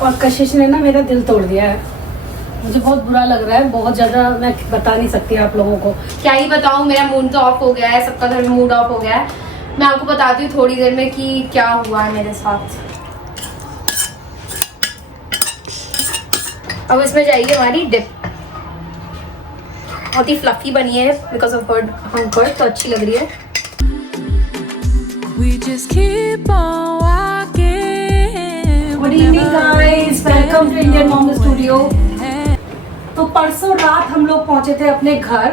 और कशिश ने ना मेरा दिल तोड़ दिया है, मुझे बहुत बुरा लग रहा है, बहुत ज़्यादा। मैं बता नहीं सकती आप लोगों को, क्या ही बताऊँ, मेरा मूड तो ऑफ हो गया है, सबका घर में मूड ऑफ हो गया है। मैं आपको बताती हूँ थोड़ी देर में कि क्या हुआ है मेरे साथ। अब इसमें जाएगी हमारी डिप, बहुत ही फ्लफी बनी है बिकॉज ऑफ हंकर, तो अच्छी लग रही है। We just keep on walking. Good evening guys, welcome to Indian mom studio. तो परसों रात हम लोग पहुंचे थे अपने घर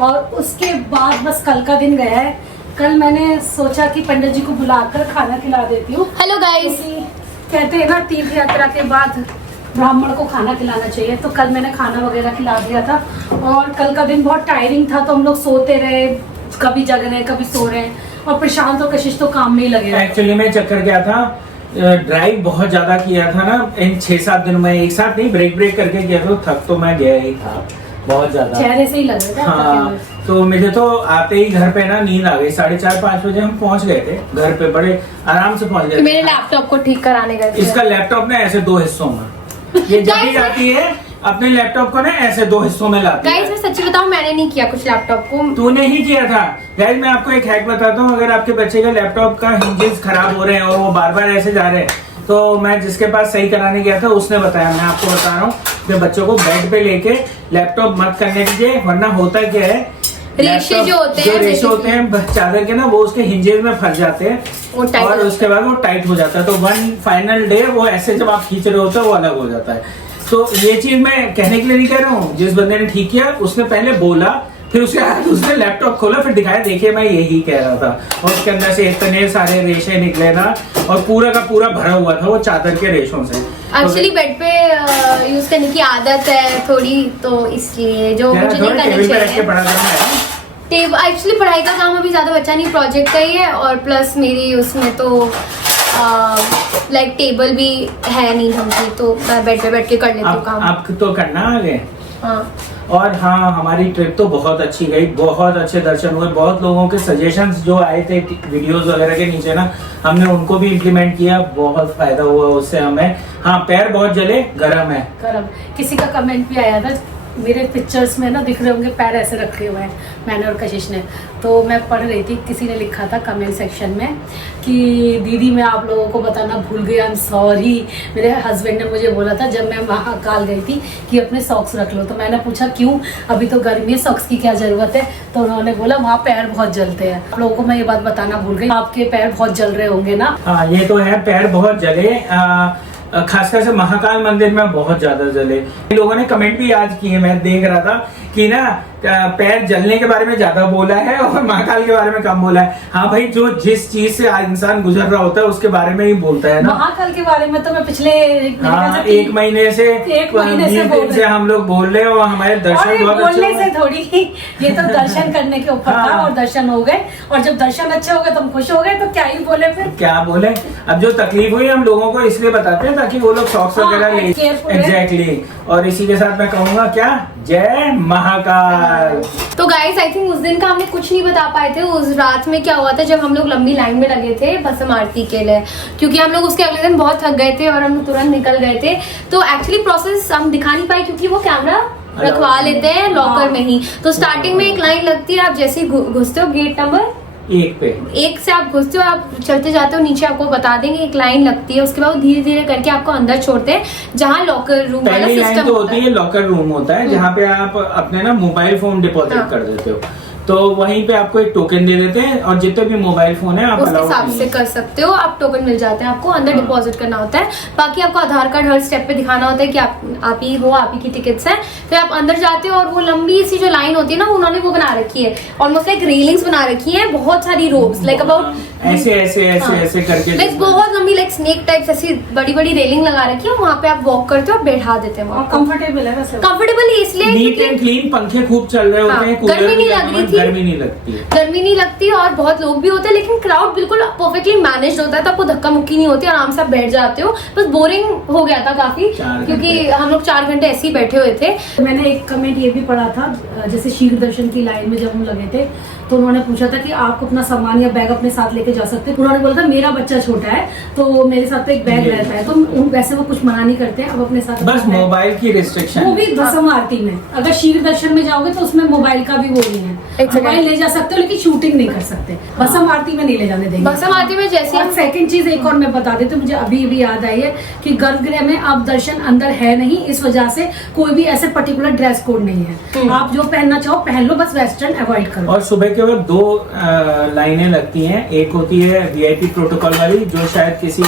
और उसके बाद बस कल का दिन गया है। कल मैंने सोचा कि पंडित जी को बुलाकर खाना खिला देती हूँ। हेलो गाइस, कहते हैं ना तीर्थ यात्रा के बाद ब्राह्मण को खाना खिलाना चाहिए, तो कल मैंने खाना वगैरह खिला दिया था। और कल का दिन बहुत टायरिंग था, तो हम लोग सोते रहे, कभी जग रहे कभी सो रहे हैं। और प्रशांत और कशिश तो काम में ही लगे रहे। एक्चुअली में चक्कर क्या था, ड्राइव बहुत ज्यादा किया था ना इन 6-7 दिन में, एक साथ नहीं ब्रेक करके किया, तो थक तो मैं गया ही था बहुत ज्यादा, चेहरे से ही लग रहा था। हाँ, तो मुझे तो आते ही घर पे ना नींद आ गई। 4:30-5 बजे हम पहुंच गए थे घर पे, बड़े आराम से पहुंच गए। मेरे लैपटॉप को ठीक कराने गए थे। इसका लैपटॉप ना ऐसे 2 हिस्सों में, ये जब भी जाती है अपने लैपटॉप को ना ऐसे 2 हिस्सों में लाती है। गाइस मैं सच्ची बताऊं, मैंने नहीं किया कुछ लैपटॉप को। तूने ही किया था। गाइस मैं आपको एक हैक बताता हूँ, अगर आपके बच्चे का लैपटॉप का हिंजेस खराब हो रहे हैं और वो बार बार ऐसे जा रहे हैं, तो मैं जिसके पास सही कराने गया था उसने बताया, मैं आपको बता रहा हूँ कि बच्चों को बेड पे लेके लैपटॉप मत करने दीजिए, वरना होता क्या है, रेशे जो होते हैं चादर के ना, वो उसके हिंजेस में फंस जाते हैं और उसके बाद वो टाइट हो जाता है। तो वन फाइनल डे वो ऐसे जब आप खींच रहे होते हो वो अलग हो जाता है। तो ये चीज मैं कहने के लिए नहीं कह रहा हूँ, जिस बंदे ने ठीक किया उसने पहले बोला, फिर उसने लैपटॉप खोला, फिर दिखाया, देखिए मैं यही कह रहा था। और उसके अंदर से इतने सारे रेशे निकले ना, और पूरा का पूरा भरा हुआ था वो चादर के रेशों से। एक्चुअली बेड पे यूज करने की आदत है थोड़ी, तो इसलिए जो मुझे नहीं करनी चाहिए। एक्चुअली पढ़ाई का काम अभी ज्यादा बचा नहीं, प्रोजेक्ट का ही है, और प्लस मेरी उसमें तो लाइक टेबल भी है नहीं ढंग की, तो मैं बेड पे बैठ के कर लेती हूँ काम। आप तो करना आगे। हाँ। और हाँ, हमारी ट्रिप तो बहुत अच्छी गई, बहुत अच्छे दर्शन हुए। बहुत लोगों के सजेशंस जो आए थे वीडियोस वगैरह के नीचे ना, हमने उनको भी इम्प्लीमेंट किया, बहुत फायदा हुआ उससे हमें। हाँ, पैर बहुत जले, गरम है। गरम। किसी का कमेंट भी आया था, मेरे पिक्चर्स में ना दिख रहे होंगे पैर ऐसे रखे हुए हैं मैंने और कशिश ने, तो मैं पढ़ रही थी, किसी ने लिखा था कमेंट सेक्शन में कि दीदी मैं आप लोगों को बताना भूल गई, आई एम सॉरी। मेरे हस्बैंड ने मुझे बोला था जब मैं महाकाल गई थी कि अपने सॉक्स रख लो, तो मैंने पूछा क्यों, अभी तो गर्मी है, सॉक्स की क्या जरूरत है, तो उन्होंने बोला वहाँ पैर बहुत जलते हैं। आप लोगों को मैं ये बात बताना भूल गई, आपके पैर बहुत जल रहे होंगे ना। हाँ, ये तो है, पैर बहुत जले, खासकर से महाकाल मंदिर में बहुत ज्यादा जले। लोगों ने कमेंट भी आज किए, मैं देख रहा था कि ना पैर जलने के बारे में ज्यादा बोला है और महाकाल के बारे में कम बोला है। हाँ भाई, जो जिस चीज से इंसान गुजर रहा होता है उसके बारे में ही बोलता है ना। महाकाल के बारे में तो मैं पिछले एक महीने से हम लोग बोल रहे हैं, और हमारे दर्शन बहुत बोलने से थोड़ी, ये तो दर्शन करने के ऊपर था, और दर्शन हो गए, और जब दर्शन अच्छे हो गए तो हम खुश हो गए, तो क्या ही बोले फिर, क्या बोले। अब जो तकलीफ हुई हम लोगों को इसलिए बताते हैं ताकि वो लोग सॉक्स वगैरह ले। एग्जैक्टली। और इसी के साथ मैं कहूँगा क्या, जय महाकाल। तो गाइस आई थिंक उस दिन का हमने कुछ नहीं बता पाए थे। उस रात में क्या हुआ था, जब हम लोग लंबी लाइन में लगे थे भस्म आरती के लिए, क्योंकि हम लोग उसके अगले दिन बहुत थक गए थे और हम तुरंत निकल गए थे, तो एक्चुअली प्रोसेस हम दिखा नहीं पाए क्योंकि वो कैमरा रखवा लेते हैं लॉकर में ही। तो स्टार्टिंग में एक लाइन लगती है, आप जैसे ही घुसते हो गेट नंबर 1 से आप घुसते हो, आप चलते जाते हो, नीचे आपको बता देंगे एक लाइन लगती है, उसके बाद धीरे धीरे करके आपको अंदर छोड़ते हैं, जहाँ लॉकर रूम वाला सिस्टम होता है। लॉकर रूम होता है जहाँ पे आप अपने ना मोबाइल फोन डिपॉजिट कर देते हो, तो वहीं पे आपको एक टोकन दे देते हैं, और जितने भी मोबाइल फोन है आप उस हिसाब से कर सकते हो, आप टोकन मिल जाते हैं आपको, अंदर डिपॉजिट करना होता है। बाकी आपको आधार कार्ड हर स्टेप पे दिखाना होता है कि आप ही हो, आप ही की टिकट्स हैं। फिर आप अंदर जाते हो और वो लंबी सी जो लाइन होती है ना, उन्होंने वो बना रखी है, ऑलमोस्ट लाइक रेलिंग्स बना रखी है, बहुत सारी रोप्स लाइक अबाउट ऐसे करके, लाइक बहुत लंबी, लाइक स्नेक टाइप्स ऐसी बड़ी बड़ी रेलिंग लगा रखी है, वहाँ पे आप वॉक करते हो, बैठा देते हैं। कंफर्टेबल है वैसे, कंफर्टेबल इसलिए नीट एंड क्लीन, पंखे खूब चल रहे होते हैं, गर्मी नहीं लग रही थी, गर्मी नहीं लगती है, गर्मी नहीं लगती, और बहुत लोग भी होते हैं, लेकिन क्राउड बिल्कुल परफेक्टली मैनेज्ड होता है, तो आपको धक्का मुक्की नहीं होती, आराम से आप बैठ जाते हो। बस बोरिंग हो गया था काफी, क्योंकि हम लोग 4 घंटे ऐसे ही बैठे हुए थे। मैंने एक कमेंट ये भी पढ़ा था, जैसे शीघ्र दर्शन की लाइन में जब हम लगे थे तो उन्होंने पूछा था कि आप अपना सामान या बैग अपने साथ लेके जा सकते हैं। उन्होंने बोला था मेरा बच्चा छोटा है तो मेरे साथ तो एक बैग रहता है, तो वैसे वो कुछ मना नहीं करते हैं। अब अपने साथ बस मोबाइल की रिस्ट्रिक्शन, वो भी भस्म आरती में, अगर शीर दर्शन में जाओगे तो उसमें मोबाइल का भी वो नहीं है, मोबाइल ले जा सकते हो लेकिन शूटिंग नहीं कर सकते। भस्म आरती में नहीं ले जाने देंगे। भस्म आरती में जैसे और सेकंड चीज एक और मैं बता देती हूँ, मुझे अभी याद आई है कि गर्भगृह में अब दर्शन अंदर है नहीं, इस वजह से कोई भी ऐसे पर्टिकुलर ड्रेस कोड नहीं है। आप जो पहनना चाहो पहन लो, बस वेस्टर्न अवॉइड करो। और सुबह के वक्त 2 लाइनें लगती हैं। एक होती है वीआईपी प्रोटोकॉल वाली, जो शायद किसी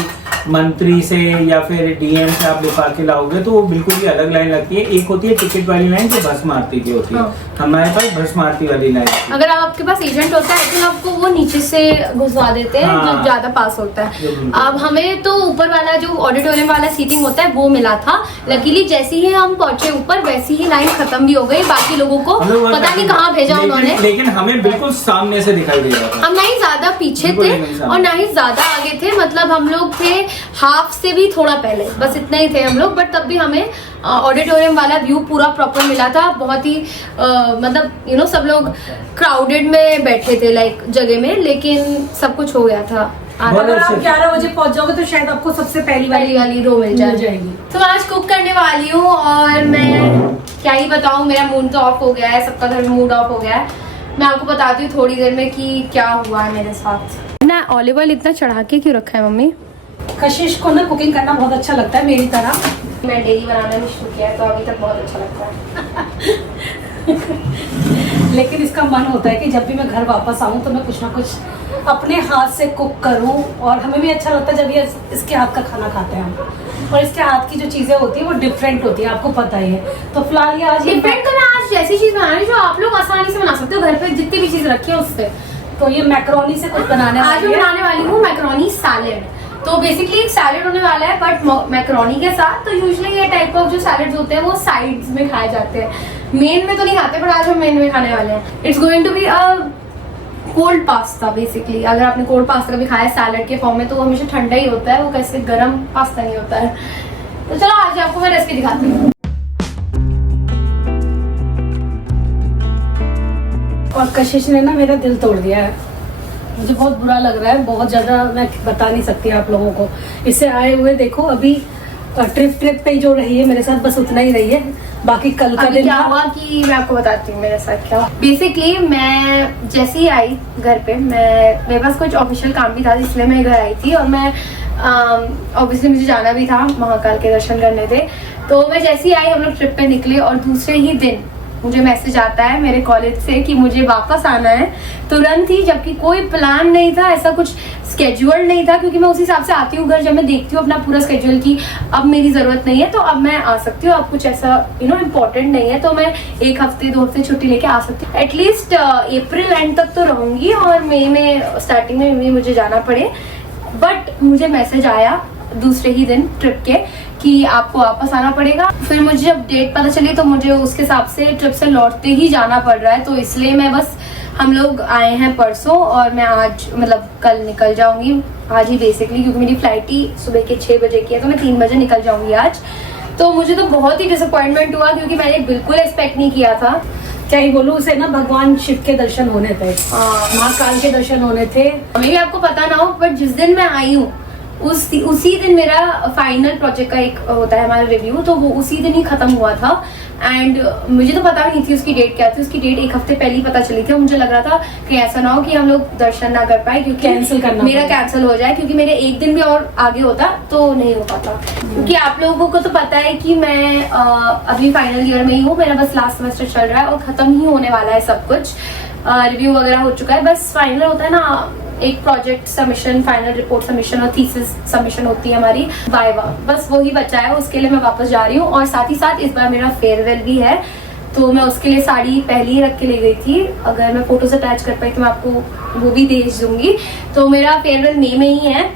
मंत्री से या फिर डीएम से आप लिखा के लाओगे तो वो बिल्कुल ही अलग लाइन लगती है। एक होती है टिकट वाली लाइन जो भस्म आरती की होती है, हमारे पास भस्म आरती वाली लाइन। अगर आपके पास एजेंट होता है तो आपको वो नीचे से घुसवा देते हैं, जो ज्यादा पास होता है। अब हमें तो ऊपर वाला जो ऑडिटोरियम वाला सीटिंग होता है वो मिला था। लकीली जैसे ही हम पहुंचे ऊपर वैसी ही लाइन खत्म भी हो गई। बाकी लोगों को पता नहीं कहाँ भेजा उन्होंने, लेकिन हमें बिल्कुल सामने से दिखाई दे रहा था। हम ना ही ज्यादा पीछे थे और ना ही ज्यादा आगे थे, मतलब हम लोग थे हाफ से भी थोड़ा पहले, बस इतना ही थे हम लोग। बट तब भी हमें ऑडिटोरियम वाला व्यू पूरा प्रॉपर मिला था। बहुत ही मतलब सब लोग क्राउडेड में बैठे थे लाइक जगह में, लेकिन सब कुछ हो गया था। अगर आप 11 बजे पहुंच जाओगे तो शायद आपको सबसे पहली वाली रो मिल जाएगी। तो आज कुक करने वाली हूँ और मैं क्या ही बताऊँ, मेरा मूड तो ऑफ हो गया है, सबका घर में मूड ऑफ हो गया है। मैं आपको बताती हूँ थोड़ी देर में कि क्या हुआ है मेरे साथ। ना ऑलिव ऑयल इतना चढ़ा के क्यों रखा है मम्मी? कशिश को ना कुकिंग करना बहुत अच्छा लगता है मेरी तरह। मैं डेली बनाना भी शुरू किया है तो अभी तक बहुत अच्छा लगता है। लेकिन इसका मन होता है कि जब भी मैं घर वापस आऊँ तो मैं कुछ ना कुछ अपने हाथ से कुक करूँ, और हमें भी अच्छा लगता है जब ये इसके हाथ का खाना खाते हैं हम। और इसके हाथ की जो चीजें होती है वो डिफरेंट होती है, आपको पता ही है। तो फिलहाल ये आज डिफरेंट तो मैं आज ऐसी चीज बना रही हूँ जो आप लोग आसानी से बना सकते हो घर पे, जितनी भी चीज रखी है उससे। तो ये मैक्रोनी से कुछ बनाने आज मैं बनाने वाली हूँ मैक्रोनी सैलेड। तो बेसिकली एक सैलेड होने वाला है बट मैक्रोनी के साथ। तो यूजुअली ये टाइप ऑफ जो सैलेड्स होते हैं वो साइड्स में खाए जाते हैं, मेन में तो नहीं खाते, बट आज हम मेन में खाने वाले हैं। It's going to be a cold pasta basically. अगर आपने कोल्ड पास्ता कभी खाया सैलेड के फॉर्म में तो वो हमेशा ठंडा ही होता है, वो कैसे गर्म पास्ता नहीं होता है। तो चलो आज आपको मैं रेसिपी दिखाती हूँ। और कशिश ने ना मेरा दिल तोड़ दिया है, मुझे बहुत बुरा लग रहा है, बहुत ज़्यादा। मैं बता नहीं सकती आप लोगों को। इससे आए हुए देखो अभी ट्रिप पे जो रही है मेरे साथ, बस उतना ही रही है। बाकी कल का दिन क्या हुआ कि मैं आपको बताती हूँ मेरे साथ क्या हुआ। बेसिकली मैं जैसे ही आई घर पे, मेरे पास कुछ ऑफिशियल काम भी था इसलिए मैं घर आई थी। और मैं ऑब्वियसली मुझे जाना भी था, महाकाल के दर्शन करने थे। तो मैं जैसे ही आई हम लोग ट्रिप पे निकले और दूसरे ही दिन मुझे मैसेज आता है मेरे कॉलेज से कि मुझे वापस आना है तुरंत ही, जबकि कोई प्लान नहीं था, ऐसा कुछ स्केड्यूल नहीं था। क्योंकि मैं उस हिसाब से आती हूँ घर, जब मैं देखती हूँ अपना पूरा स्केड्यूल कि अब मेरी ज़रूरत नहीं है तो अब मैं आ सकती हूँ, अब कुछ ऐसा इम्पोर्टेंट नहीं है तो मैं 1 हफ्ते 2 हफ्ते छुट्टी लेके आ सकती हूँ। एटलीस्ट अप्रैल एंड तक तो रहूँगी और मई में स्टार्टिंग में भी मुझे जाना पड़े। बट मुझे मैसेज आया दूसरे ही दिन ट्रिप के कि आपको वापस आना पड़ेगा। फिर मुझे जब डेट पता चली तो मुझे उसके हिसाब से ट्रिप से लौटते ही जाना पड़ रहा है। तो इसलिए मैं बस, हम लोग आए हैं परसों और मैं आज मतलब कल निकल जाऊंगी, आज ही बेसिकली, क्योंकि मेरी फ्लाइट ही सुबह के 6 बजे की है तो मैं 3 बजे निकल जाऊंगी आज। तो मुझे तो बहुत ही डिसअपॉइंटमेंट हुआ क्योंकि मैंने बिल्कुल एक्सपेक्ट नहीं किया था। क्या ही बोलूं, उसे ना भगवान शिव के दर्शन होने थे, महाकाल के दर्शन होने थे। हमें भी आपको पता ना हो बट जिस दिन मैं आई हूँ उसी दिन मेरा फाइनल प्रोजेक्ट का एक होता है हमारा रिव्यू, तो वो उसी दिन ही खत्म हुआ था। एंड मुझे तो पता भी नहीं थी उसकी डेट क्या थी, उसकी डेट 1 हफ्ते पहले ही पता चली थी। और मुझे लग रहा था कि ऐसा ना हो कि हम लोग दर्शन ना कर पाए क्योंकि कैंसिल करना मेरा कैंसिल हो जाए, क्योंकि मेरे 1 दिन भी और आगे होता तो नहीं हो पाता। क्योंकि आप लोगों को तो पता है कि मैं अभी फाइनल ईयर में ही हूँ, मेरा बस लास्ट सेमेस्टर चल रहा है और खत्म ही होने वाला है सब कुछ। रिव्यू वगैरह हो चुका है, बस फाइनल होता है ना एक project submission, final report submission और थीसिस सबमिशन होती है हमारी, वाइवा, बस वो ही बचा है। उसके लिए मैं वापस जा रही हूँ और साथ ही साथ इस बार मेरा फेयरवेल भी है तो मैं उसके लिए साड़ी पहले ही रख के ले गई थी। अगर मैं फोटोज अटैच कर पाई तो मैं आपको वो भी भेज दूंगी। तो मेरा फेयरवेल मई में ही है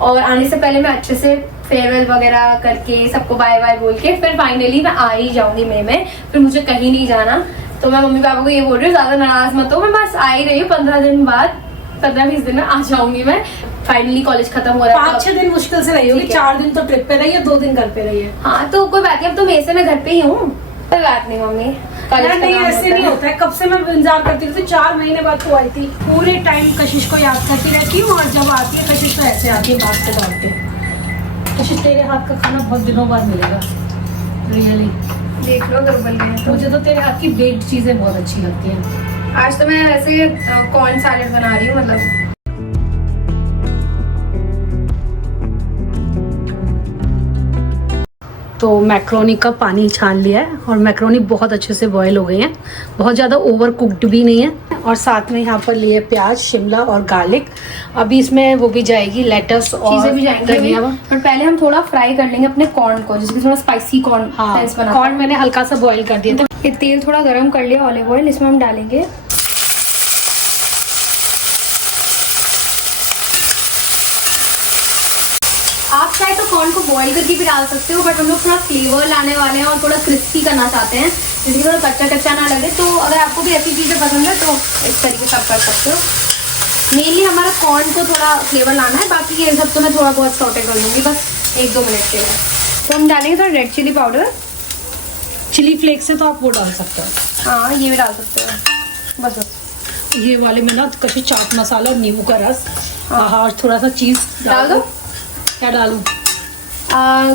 और आने से पहले मैं अच्छे से फेयरवेल वगैरह करके सबको बाय बाय बोल के फिर फाइनली मैं आ ही जाऊंगी मई में। फिर मुझे कहीं नहीं जाना। तो मैं मम्मी पापा को ये बोल रही हूँ ज्यादा नाराज मत हो, मैं बस आ ही रही हूँ 15 दिन बाद, 15-20 दिन में आ जाऊंगी मैं। फाइनली कॉलेज खत्म हो रहा है। 5-6 दिन मुश्किल से रही होगी, 4 दिन तो ट्रिप पे रही है, 2 दिन घर पे रही है। हाँ तो कोई बात नहीं, अब तो मई से मैं घर पे ही हूँ। कोई बात नहीं मम्मी, कल यार नहीं ऐसे नहीं होता है। कब से मैं इंतजार करती रहती, 4 महीने बाद तो आई थी। पूरे टाइम कशिश को याद करती रहती हूँ, और जब आती है कशिश तो ऐसे आती है भागते भागते। कशिश तेरे हाथ का खाना बहुत दिनों बाद मिलेगा, रियली। देख लो दुर्बल गए। मुझे तो तेरे हाथ की बेक्ड चीजें बहुत अच्छी लगती हैं। आज तो मैं वैसे कॉर्न सैलेड बना रही हूँ, मतलब तो मैक्रोनी का पानी छान लिया है, और मैक्रोनी बहुत अच्छे से बॉयल हो गई है, बहुत ज़्यादा ओवर कुक्ड भी नहीं है। और साथ में यहाँ पर लिए प्याज, शिमला और गार्लिक। अभी इसमें वो भी जाएगी लेटस और चीजें भी जाएंगी धनिया। पर पहले हम थोड़ा फ्राई कर लेंगे अपने कॉर्न को, जिसमें थोड़ा स्पाइसी कॉर्न बना। कॉर्न मैंने हल्का सा बॉईल कर दिया था। ये तेल थोड़ा गर्म कर लिया, ऑलिव ऑयल, इसमें हम डालेंगे आप चाहे तो कॉर्न को बॉईल करके भी डाल सकते हो, बट हम लोग थोड़ा फ्लेवर लाने वाले हैं और थोड़ा क्रिस्पी करना चाहते हैं, जिसकी थोड़ा कच्चा कच्चा ना लगे। तो अगर आपको भी ऐसी चीज़ें पसंद है तो इस तरीके से आप कर सकते हो। मेनली हमारा कॉर्न को थोड़ा फ्लेवर लाना है, बाकी ये सब तो मैं थोड़ा बहुत सॉटे कर लूँगी बस 1-2 मिनट के लिए। तो हम डालेंगे थोड़ा red chilli powder, chilli flakes है तो आप वो डाल सकते हो। हाँ ये भी डाल सकते हो, बस ये वाले में ना कशी चाट मसाला, नींबू का रस, और थोड़ा सा चीज डाल दो। क्या डालूं?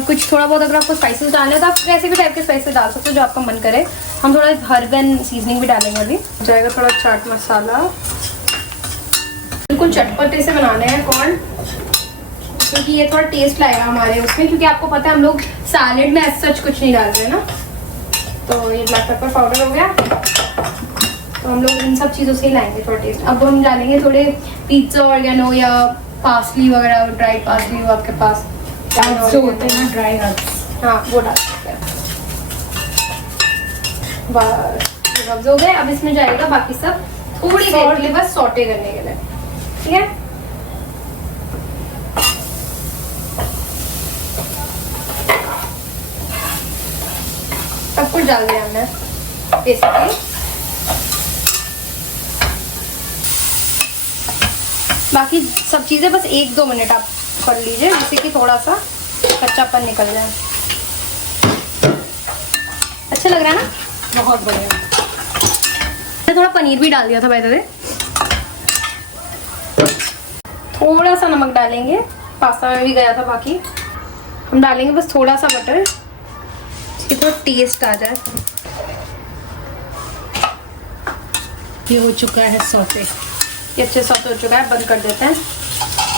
कुछ थोड़ा बहुत अगर आपको स्पाइसेस डालने हैं तो आप कैसे भी टाइप के स्पाइसेस डाल सकते हो जो आपका मन करे। हम थोड़ा हर्ब एंड सीजनिंग भी डालेंगे। अभी जाएगा थोड़ा चाट मसाला। बिल्कुल चटपटे से बनाने हैं कॉर्न, क्योंकि ये थोड़ा टेस्ट लाएगा हमारे उसमें, क्योंकि आपको पता है हम लोग सैलेड में ऐसा सच कुछ नहीं डाल रहे हैं ना। तो ये ब्लैक पेपर पाउडर हो गया, तो हम लोग इन सब चीज़ों से ही लाएंगे थोड़ा टेस्ट। अब हम डालेंगे थोड़े पिज़्ज़ा ऑर्गेनो या पार्सली वगैरह, ड्राई पार्सली हो आपके पास जो होते हैं ना ड्राई हर्ब्स, हाँ वो डाल सकते हैं। बस ये हर्ब्स हो गए। अब इसमें जाएगा बाकी सब थोड़ी देर के लिए बस सॉटे करने के लिए, ठीक है। सब कुछ डाल दिया हमने बेसिकली। बाकी सब चीज़ें बस 1-2 मिनट आप कर लीजिए, जिससे कि थोड़ा सा कच्चापन निकल जाए। अच्छा लग रहा है ना? बहुत बढ़िया। मैंने थोड़ा पनीर भी डाल दिया था बाय द वे। थोड़ा सा नमक डालेंगे, पास्ता में भी गया था। बाकी हम डालेंगे बस थोड़ा सा बटर, इसकी थोड़ा टेस्ट आ जाए। ये हो चुका है सॉटे, ये अच्छे से हो चुका है, बंद कर देते हैं।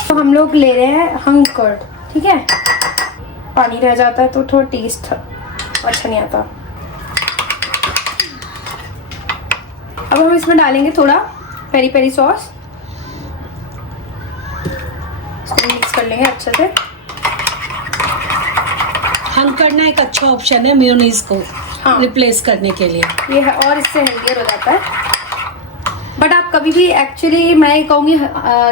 तो हम लोग ले रहे हैं हंग कर्ड, ठीक है। पानी रह जाता है तो थोड़ा टेस्ट अच्छा नहीं आता। अब हम इसमें डालेंगे थोड़ा पेरी पेरी सॉस, इसको मिक्स कर लेंगे अच्छे से। हंग करना एक अच्छा ऑप्शन है मेयोनीज को रिप्लेस करने के लिए। ये है, और इससे हेल्दियर हो जाता है। बट आप कभी भी एक्चुअली मैं कहूँगी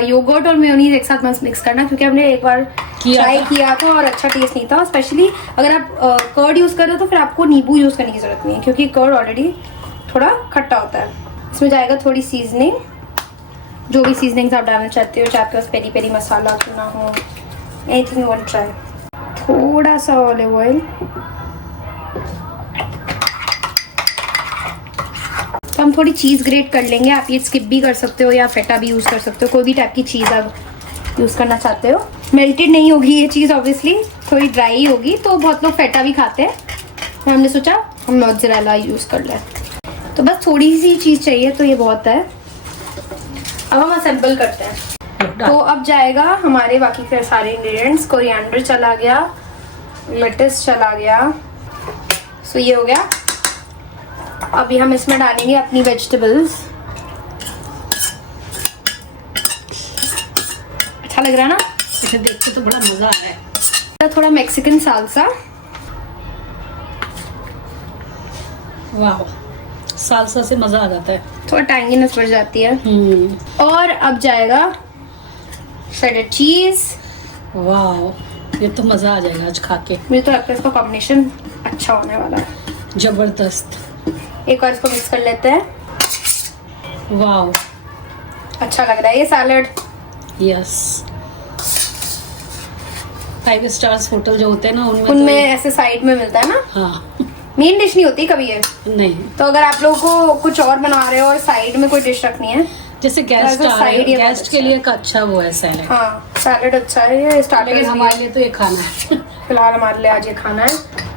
योगर्ट और मेयोनीज एक साथ मत मिक्स करना, क्योंकि हमने एक बार ट्राई किया था और अच्छा टेस्ट नहीं था। स्पेशली अगर आप कर्ड यूज़ कर रहे हो तो फिर आपको नींबू यूज़ करने की जरूरत नहीं है, क्योंकि कर्ड ऑलरेडी थोड़ा खट्टा होता है। इसमें जाएगा थोड़ी सीजनिंग, जो भी सीजनिंग्स आप डालना चाहते हो, चाहे आपके पास पेरी पेरी मसाला क्यों ना हो, एनीथिंग यू वांट ट्राई। थोड़ा सा ऑलिव ऑयल, तो हम थोड़ी चीज़ ग्रेट कर लेंगे। आप ये स्किप भी कर सकते हो या फेटा भी यूज़ कर सकते हो, कोई भी टाइप की चीज़ आप यूज़ करना चाहते हो। मेल्टेड नहीं होगी ये चीज़ ऑब्वियसली, थोड़ी ड्राई होगी, तो बहुत लोग फेटा भी खाते हैं। तो हमने सोचा हम मोज़रेला यूज़ कर लें। तो बस थोड़ी सी चीज़ चाहिए, तो ये बहुत है। अब हम असेंबल करते हैं। तो अब जाएगा हमारे बाकी के सारे इंग्रेडिएंट्स। कोरिएंडर चला गया, लेट्स चला गया, सो ये हो गया। अभी हम इसमें डालेंगे अपनी वेजिटेबल्स। अच्छा लग रहा है ना? इसे देख के तो बड़ा मजा आ रहा है। थोड़ा मैक्सिकन सालसा, वाह, सालसा से मजा आ जाता है, थोड़ा टैंगीनेस बढ़ जाती है। और अब जाएगा श्रेडेड चीज। वाह, ये तो मजा आ जाएगा आज खा के। मुझे तो लगता है इसका कॉम्बिनेशन अच्छा होने वाला है, जबरदस्त। एक और इसको मिक्स कर लेते हैं। वाह, अच्छा लग रहा है ये सैलड। यस, 5 स्टार्स होटल जो होते हैं ना उनमें उनमें ऐसे साइड में मिलता है ना। हाँ, मेन डिश नहीं होती कभी ये। नहीं, तो अगर आप लोगों को कुछ और बना रहे हो और साइड में कोई डिश रखनी है, जैसे गेस्ट ऐसा side ये बहुत गेस्ट के लिए का अच्छा वो है सैलेड। हाँ सैलेड अच्छा है ये, स्टार्टर लेकिन हमारे लिए तो ये खाना है। फिलहाल हमारे लिए आज ये खाना है।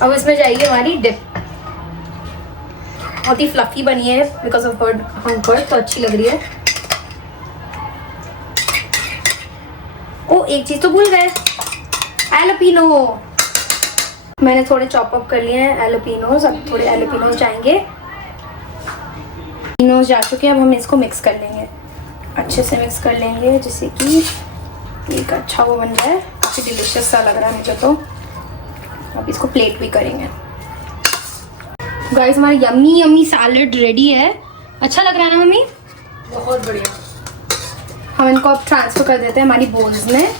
अब इसमें जाएगी हमारी डिप, बहुत ही फ्लफी बनी है बिकॉज ऑफ हंकर, तो अच्छी लग रही है। ओ एक चीज तो भूल गए, एलोपिनो। मैंने थोड़े चॉप अप कर लिए हैं एलोपिनोज, अब थोड़े एलोपिनोज जाएंगे। एलोपिनोज जा चुके हैं, अब हम इसको मिक्स कर लेंगे, अच्छे से मिक्स कर लेंगे जिससे कि एक अच्छा वो बन जाए। काफ़ी डिलीशियस सा लग रहा है मुझे तो। अब इसको प्लेट भी करेंगे। गाइस हमारी यम्मी यम्मी सैलेड रेडी है। अच्छा लग रहा है ना मम्मी? बहुत बढ़िया। हम इनको अब ट्रांसफर कर देते हैं हमारी बोल्स में।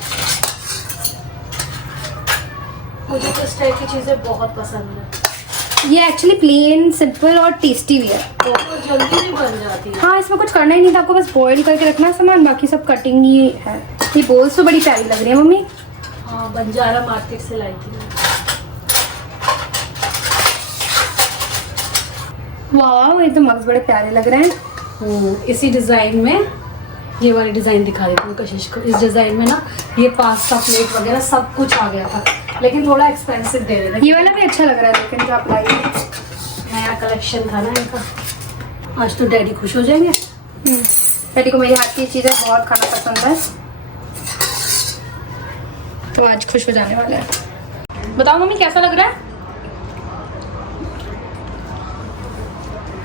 मुझे तो इस टाइप की चीजें बहुत पसंद है। ये एक्चुअली प्लेन सिंपल और टेस्टी भी है। बहुत जल्दी भी बन जाती है। हाँ इसमें कुछ करना ही नहीं था, आपको बस बॉईल करके रखना है सामान, बाकी सब कटिंग ही है। ये बोल्स तो बड़ी प्यारी लग रही है मम्मी। हाँ बंजारा मार्केट से लाई थी। वाह ये तो मग्स बड़े प्यारे लग रहे हैं। इसी डिजाइन में ये वाली डिजाइन दिखा देती हूँ कशिश को। इस डिजाइन में ना ये पास्ता प्लेट वगैरह सब कुछ आ गया था, लेकिन थोड़ा एक्सपेंसिव दे रहे थे। ये वाला भी अच्छा लग रहा है लेकिन जो आप लाई है। नया कलेक्शन था ना इनका। आज तो डैडी खुश हो जाएंगे। डैडी को मेरी हाथ की चीज़ें बहुत खाना पसंद है, तो आज खुश हो जाने वाले हैं। बताओ मम्मी कैसा लग रहा है?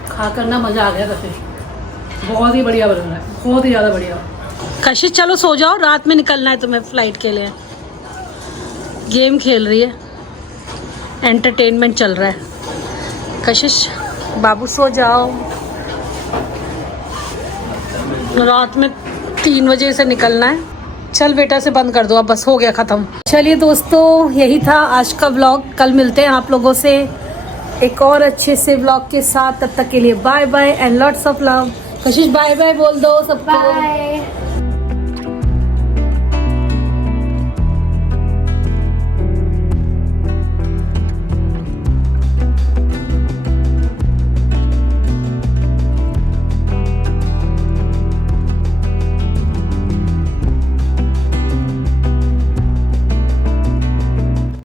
खा करना मजा आ गया कशिश, बहुत ही बढ़िया बन रहा है, बहुत ही ज्यादा बढ़िया। कशिश चलो सो जाओ, रात में निकलना है तुम्हें फ्लाइट के लिए। गेम खेल रही है, एंटरटेनमेंट चल रहा है। कशिश बाबू सो जाओ, रात में 3 बजे से निकलना है। चल बेटा से बंद कर दो, अब बस हो गया खत्म। चलिए दोस्तों यही था आज का व्लॉग। कल मिलते हैं आप लोगों से एक और अच्छे से व्लॉग के साथ। तब तक के लिए bye bye and lots of love. Kashish bye bye बोल दो सबको। बाय।